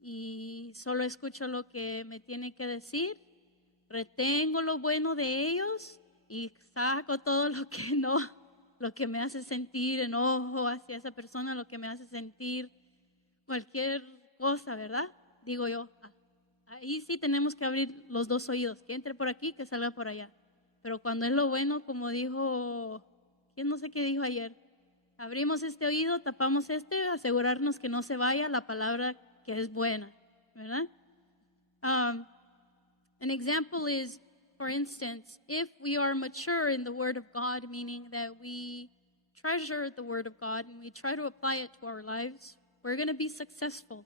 Y solo escucho lo que me tiene que decir, retengo lo bueno de ellos y saco todo lo que no, lo que me hace sentir enojo hacia esa persona, lo que me hace sentir cualquier cosa, ¿verdad? Digo yo, ahí sí tenemos que abrir los dos oídos, que entre por aquí, que salga por allá. Pero cuando es lo bueno, como dijo, ¿quién no sé qué dijo ayer? Abrimos este oído, tapamos este, asegurarnos que no se vaya la palabra que es buena, ¿verdad? An example is, for instance, if we are mature in the Word of God, meaning that we treasure the Word of God and we try to apply it to our lives, we're going to be successful.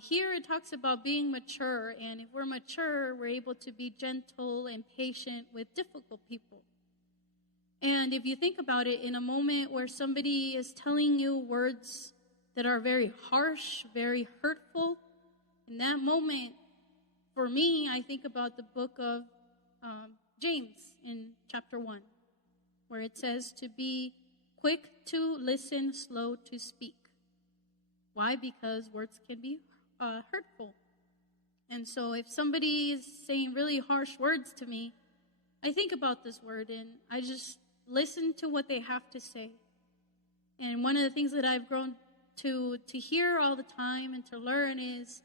Here it talks about being mature, and if we're mature, we're able to be gentle and patient with difficult people. And if you think about it, in a moment where somebody is telling you words that are very harsh, very hurtful, in that moment, for me, I think about the book of James in chapter 1, where it says to be quick to listen, slow to speak. Why? Because words can be hurtful. And so if somebody is saying really harsh words to me, I think about this word and I just listen to what they have to say. And one of the things that I've grown to hear all the time and to learn is,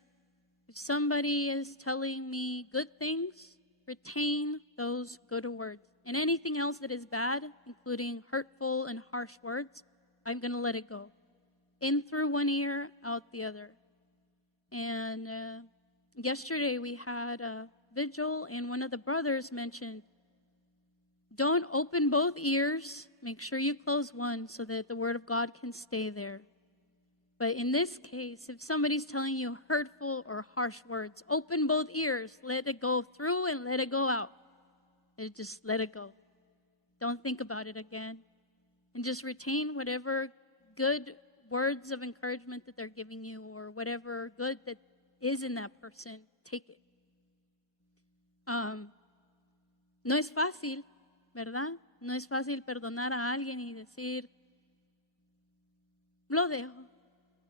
if somebody is telling me good things, retain those good words. And anything else that is bad, including hurtful and harsh words, I'm going to let it go. In through one ear, out the other. And yesterday we had a vigil, and one of the brothers mentioned, don't open both ears. Make sure you close one so that the word of God can stay there. But in this case, if somebody's telling you hurtful or harsh words, open both ears. Let it go through and let it go out. And just let it go. Don't think about it again. And just retain whatever good words of encouragement that they're giving you, or whatever good that is in that person. Take it. No es fácil, ¿verdad? No es fácil perdonar a alguien y decir, lo dejo,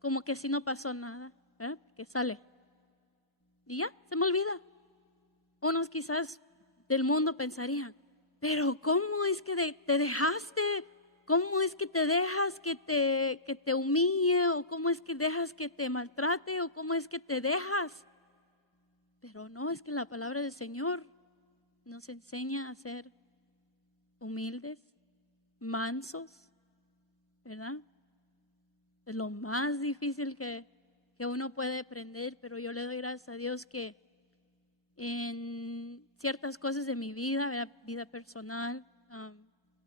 como que si no pasó nada, ¿verdad? Que sale. Y ya, se me olvida. Unos quizás del mundo pensarían, pero ¿cómo es que te dejaste? ¿Cómo es que te dejas que te humille? ¿O cómo es que dejas que te maltrate? ¿O cómo es que te dejas? Pero no, es que la palabra del Señor nos enseña a ser humildes, mansos, ¿verdad? Es lo más difícil que uno puede aprender, pero yo le doy gracias a Dios que en ciertas cosas de mi vida, ¿verdad? Vida personal,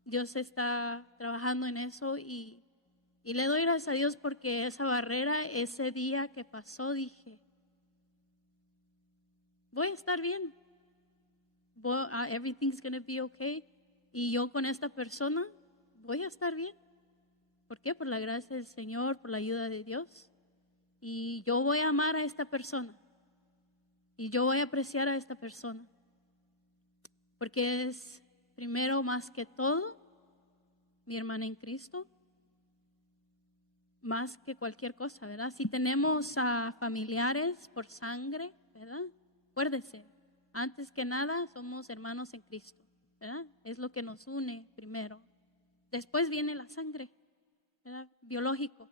Dios está trabajando en eso, y le doy gracias a Dios porque esa barrera, ese día que pasó, dije, voy a estar bien. Everything's going to be okay. Y yo con esta persona voy a estar bien. ¿Por qué? Por la gracia del Señor, por la ayuda de Dios. Y yo voy a amar a esta persona. Y yo voy a apreciar a esta persona. Porque es, primero, más que todo, mi hermana en Cristo. Más que cualquier cosa, ¿verdad? Si tenemos a familiares por sangre, ¿verdad? Acuérdese, antes que nada somos hermanos en Cristo, ¿verdad? Es lo que nos une primero. Después viene la sangre, ¿verdad? Biológico.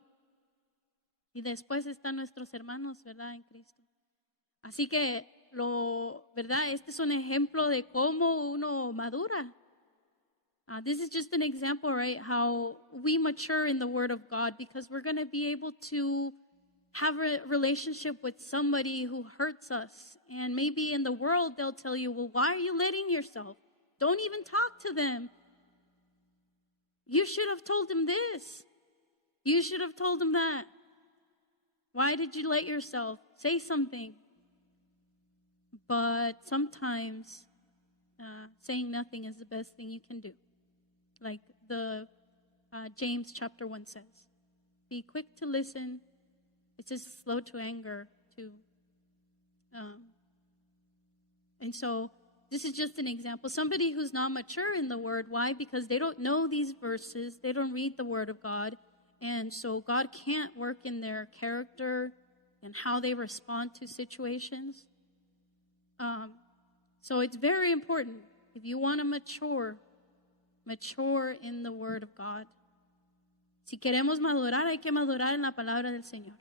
Y después están nuestros hermanos, ¿verdad? En Cristo. Así que, ¿verdad? Este es un ejemplo de cómo uno madura. This is just an example, right? How we mature in the Word of God, because we're going to be able to have a relationship with somebody who hurts us. And maybe in the world, they'll tell you, well, why are you letting yourself? Don't even talk to them. You should have told him this. You should have told him that. Why did you let yourself? Say something. But sometimes saying nothing is the best thing you can do. Like the James chapter 1 says. Be quick to listen. It says slow to anger too. And so this is just an example. Somebody who's not mature in the word. Why? Because they don't know these verses. They don't read the word of God. And so God can't work in their character and how they respond to situations. So it's very important. If you want to mature in the word of God. Si queremos madurar, hay que madurar en la palabra del Señor.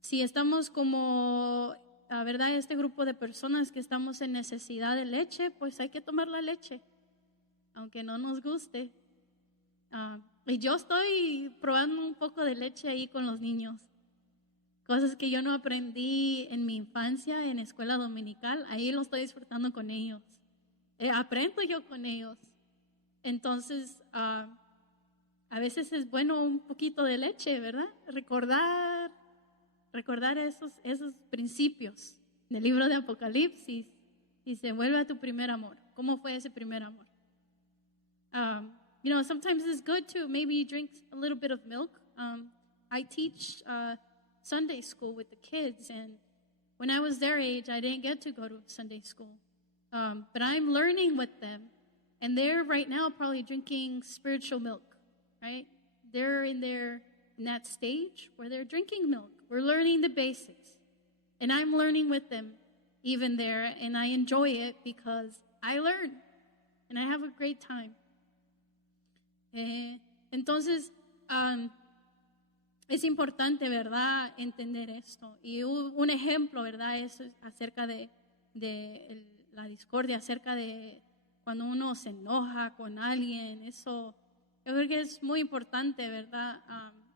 Si estamos como, la verdad, este grupo de personas que estamos en necesidad de leche, pues hay que tomar la leche, aunque no nos guste. Y yo estoy probando un poco de leche ahí con los niños. Cosas que yo no aprendí en mi infancia, en escuela dominical, ahí lo estoy disfrutando con ellos. Aprendo yo con ellos. Entonces, a veces es bueno un poquito de leche, ¿verdad? Recordar esos principios del libro de Apocalipsis, y se vuelve a tu primer amor. ¿Cómo fue ese primer amor? Sometimes it's good to maybe drink a little bit of milk. I teach Sunday school with the kids, and when I was their age, I didn't get to go to Sunday school. But I'm learning with them, and they're right now probably drinking spiritual milk, right? They're in that stage where they're drinking milk. We're learning the basics, and I'm learning with them even there, and I enjoy it because I learn, and I have a great time. Entonces, es importante, ¿verdad?, entender esto. Y un ejemplo, ¿verdad?, es acerca de la discordia, acerca de cuando uno se enoja con alguien. Eso yo creo que es muy importante, ¿verdad?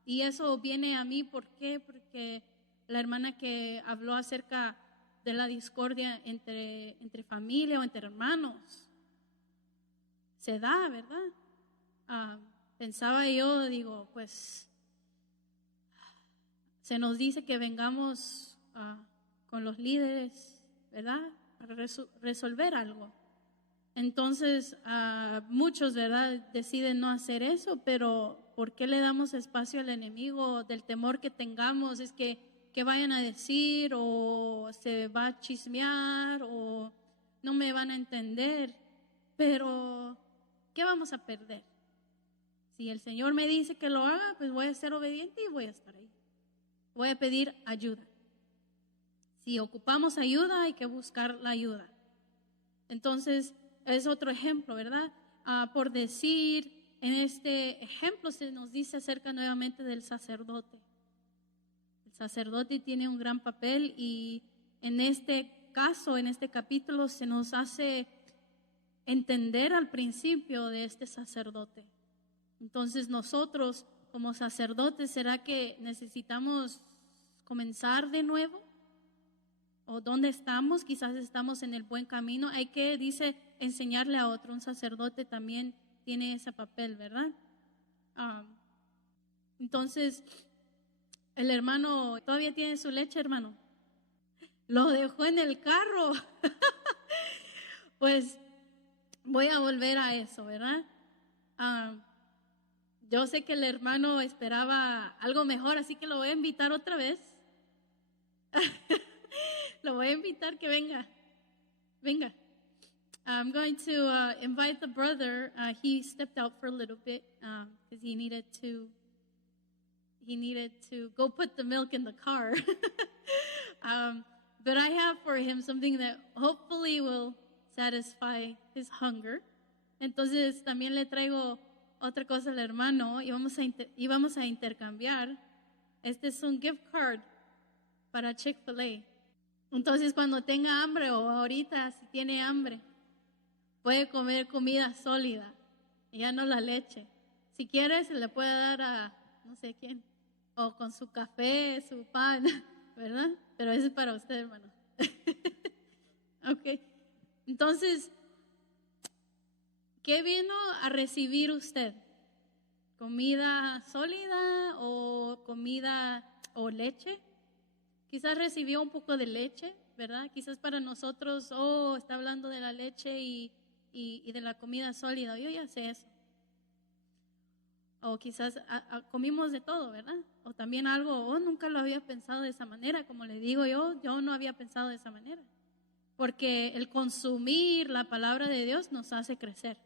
Y eso viene a mí, ¿por qué? Porque la hermana que habló acerca de la discordia entre familia o entre hermanos, se da, ¿verdad? Pensaba yo, digo, pues se nos dice que vengamos con los líderes, ¿verdad?, para resolver algo. Entonces, muchos, ¿verdad?, deciden no hacer eso, pero ¿por qué le damos espacio al enemigo? Del temor que tengamos es que vayan a decir, o se va a chismear, o no me van a entender. Pero, ¿qué vamos a perder? Si el Señor me dice que lo haga, pues voy a ser obediente y voy a estar ahí. Voy a pedir ayuda. Si ocupamos ayuda, hay que buscar la ayuda. Entonces, es otro ejemplo, ¿verdad? Por decir, en este ejemplo se nos dice acerca nuevamente del sacerdote. El sacerdote tiene un gran papel, y en este caso, en este capítulo, se nos hace entender al principio de este sacerdote. Entonces, nosotros como sacerdotes, ¿será que necesitamos comenzar de nuevo? ¿O dónde estamos? Quizás estamos en el buen camino. Hay que, dice, enseñarle a otro. Un sacerdote también tiene ese papel, ¿verdad? Entonces, el hermano todavía tiene su leche, hermano. Lo dejó en el carro. Pues voy a volver a eso, ¿verdad? Yo sé que el hermano esperaba algo mejor, así que lo voy a invitar otra vez. Lo voy a invitar que venga. Venga. I'm going to invite the brother. He stepped out for a little bit because he needed to go put the milk in the car. But I have for him something that hopefully will satisfy his hunger. Entonces también le traigo otra cosa al hermano, y vamos a intercambiar. Este es un gift card para Chick-fil-A. Entonces, cuando tenga hambre, o ahorita si tiene hambre, puede comer comida sólida, y ya no la leche. Si quiere, se le puede dar a no sé quién, o con su café, su pan, ¿verdad? Pero eso es para usted, hermano. Ok. Entonces, ¿qué vino a recibir usted? ¿Comida sólida o comida o leche? Quizás recibió un poco de leche, ¿verdad? Quizás para nosotros, está hablando de la leche y de la comida sólida. Yo ya sé eso. O quizás comimos de todo, ¿verdad? O también algo, nunca lo había pensado de esa manera. Como le digo yo no había pensado de esa manera. Porque el consumir la palabra de Dios nos hace crecer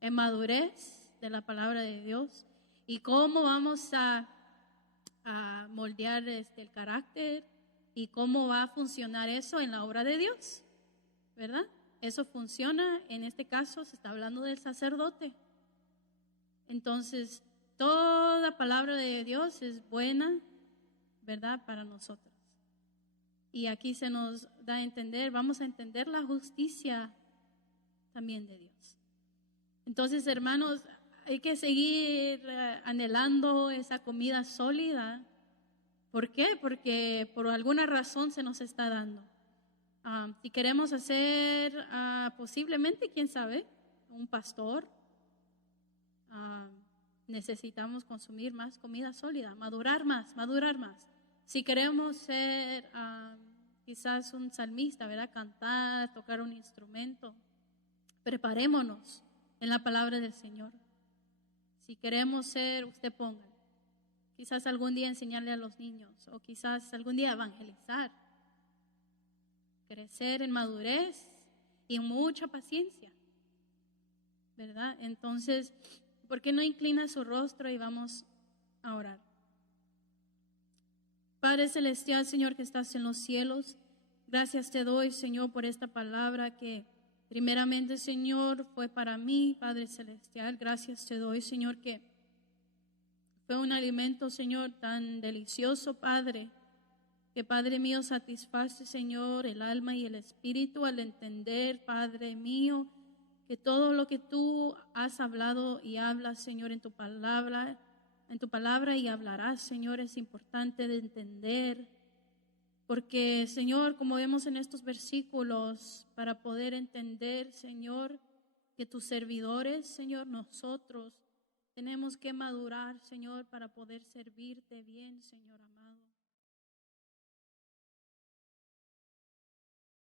en madurez de la palabra de Dios. Y cómo vamos a moldear el carácter, y cómo va a funcionar eso en la obra de Dios, ¿verdad? Eso funciona, en este caso se está hablando del sacerdote. Entonces, toda palabra de Dios es buena, ¿verdad?, para nosotros. Y aquí se nos da a entender, vamos a entender la justicia también de Dios. Entonces, hermanos, hay que seguir anhelando esa comida sólida. ¿Por qué? Porque por alguna razón se nos está dando. Si queremos hacer posiblemente, quién sabe, un pastor, necesitamos consumir más comida sólida, madurar más. Si queremos ser quizás un salmista, ¿verdad?, cantar, tocar un instrumento, preparémonos en la palabra del Señor. Si queremos ser, usted ponga, quizás algún día enseñarle a los niños, o quizás algún día evangelizar, crecer en madurez y en mucha paciencia, ¿verdad? Entonces, ¿por qué no inclina su rostro y vamos a orar? Padre celestial, Señor, que estás en los cielos, gracias te doy, Señor, por esta palabra que Primeramente, Señor, fue para mí, Padre Celestial. Gracias te doy, Señor, que fue un alimento, Señor, tan delicioso, Padre, que Padre mío satisface, Señor, el alma y el espíritu al entender, Padre mío, que todo lo que tú has hablado y hablas, Señor, en tu palabra y hablarás, Señor, es importante de entender. Porque, Señor, como vemos en estos versículos, para poder entender, Señor, que tus servidores, Señor, nosotros tenemos que madurar, Señor, para poder servirte bien, Señor amado.